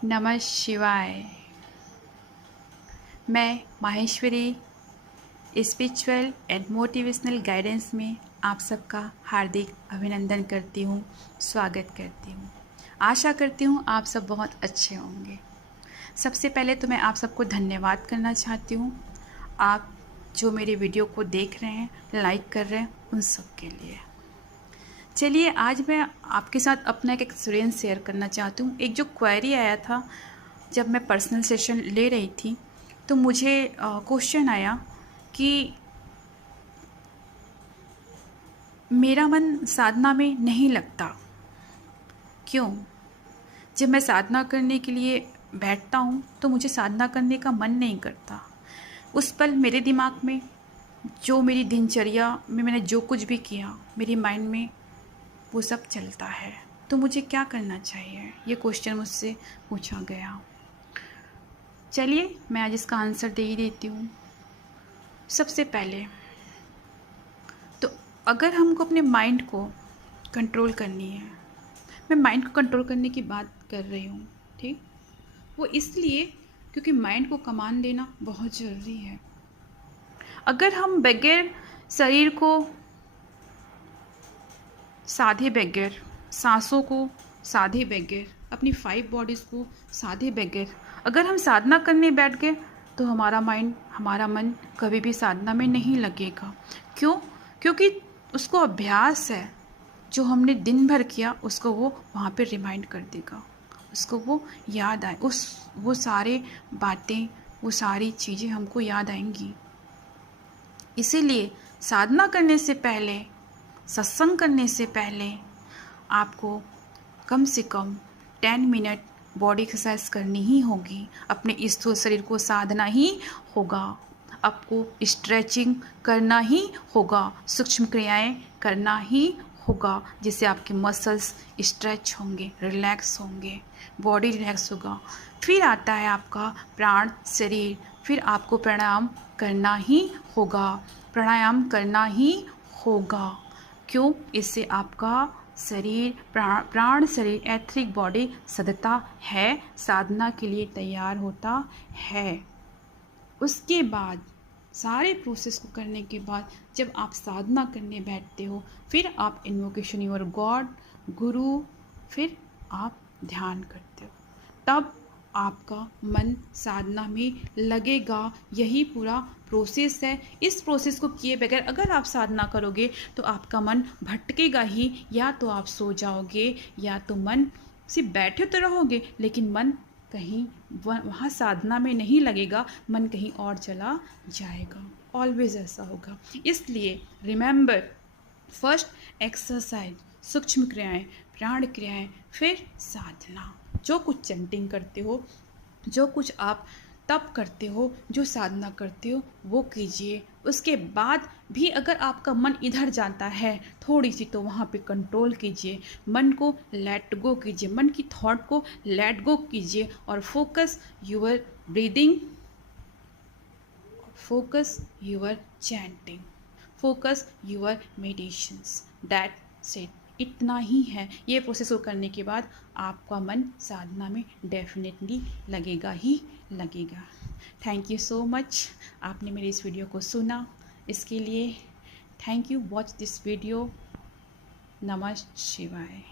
नमः शिवाय। मैं Maheshwari spiritual and motivational guidance में आप सबका हार्दिक अभिनंदन करती हूँ, स्वागत करती हूँ। आशा करती हूँ आप सब बहुत अच्छे होंगे। सबसे पहले तो मैं आप सबको धन्यवाद करना चाहती हूँ। आप जो मेरे वीडियो को देख रहे हैं, लाइक कर रहे हैं, उन सब के लिए। चलिए आज मैं आपके साथ अपना एक एक्सपीरियंस शेयर करना चाहती हूँ। एक जो क्वेरी आया था जब मैं पर्सनल सेशन ले रही थी, तो मुझे क्वेश्चन आया कि मेरा मन साधना में नहीं लगता, क्यों? जब मैं साधना करने के लिए बैठता हूँ तो मुझे साधना करने का मन नहीं करता। उस पल मेरे दिमाग में जो मेरी दिनचर्या में मैंने जो कुछ भी किया, मेरी माइंड में वो सब चलता है। तो मुझे क्या करना चाहिए, ये क्वेश्चन मुझसे पूछा गया। चलिए मैं आज इसका आंसर दे ही देती हूँ। सबसे पहले तो अगर हमको अपने माइंड को कंट्रोल करनी है, मैं माइंड को कंट्रोल करने की बात कर रही हूँ, ठीक? वो इसलिए क्योंकि माइंड को कमांड देना बहुत ज़रूरी है। अगर हम बगैर शरीर को साधे बगैर, सांसों को साधे बगैर, अपनी 5 बॉडीज़ को साधे बगैर अगर हम साधना करने बैठ गए तो हमारा माइंड, हमारा मन कभी भी साधना में नहीं लगेगा। क्यों? क्योंकि उसको अभ्यास है, जो हमने दिन भर किया उसको वो वहाँ पे रिमाइंड कर देगा, उसको वो याद आए, वो सारे बातें, वो सारी चीज़ें हमको याद आएंगी। इसीलिए साधना करने से पहले, सत्संग करने से पहले आपको कम से कम 10 मिनट बॉडी एक्सरसाइज करनी ही होगी। अपने स्थूल शरीर को साधना ही होगा, आपको स्ट्रेचिंग करना ही होगा, सूक्ष्म क्रियाएं करना ही होगा, जिससे आपके मसल्स स्ट्रेच होंगे, रिलैक्स होंगे, बॉडी रिलैक्स होगा। फिर आता है आपका प्राण शरीर। फिर आपको प्राणायाम करना ही होगा, प्राणायाम करना ही होगा। क्यों? इससे आपका शरीर, प्राण शरीर, एथरिक बॉडी सदता है, साधना के लिए तैयार होता है। उसके बाद सारे प्रोसेस को करने के बाद जब आप साधना करने बैठते हो, फिर आप इन्वोकेशन योर गॉड, गुरु, फिर आप ध्यान करते हो, तब आपका मन साधना में लगेगा। यही पूरा प्रोसेस है। इस प्रोसेस को किए बगैर अगर आप साधना करोगे तो आपका मन भटकेगा ही। या तो आप सो जाओगे, या तो मन सिर्फ बैठे तो रहोगे लेकिन मन कहीं वहाँ साधना में नहीं लगेगा, मन कहीं और चला जाएगा। ऑलवेज ऐसा होगा। इसलिए रिमेंबर, फर्स्ट एक्सरसाइज, सूक्ष्म क्रियाएं, प्राण क्रियाएं, फिर साधना। जो कुछ चैंटिंग करते हो, जो कुछ आप तप करते हो, जो साधना करते हो, वो कीजिए। उसके बाद भी अगर आपका मन इधर जाता है थोड़ी सी, तो वहाँ पे कंट्रोल कीजिए, मन को लेट गो कीजिए, मन की थॉट को लेट गो कीजिए और focus your breathing, focus your chanting, focus your meditations. That's it. इतना ही है। ये प्रोसेस को करने के बाद आपका मन साधना में डेफिनेटली लगेगा ही लगेगा। थैंक यू सो मच, आपने मेरी इस वीडियो को सुना, इसके लिए thank you. Watch this video. नमः शिवाय।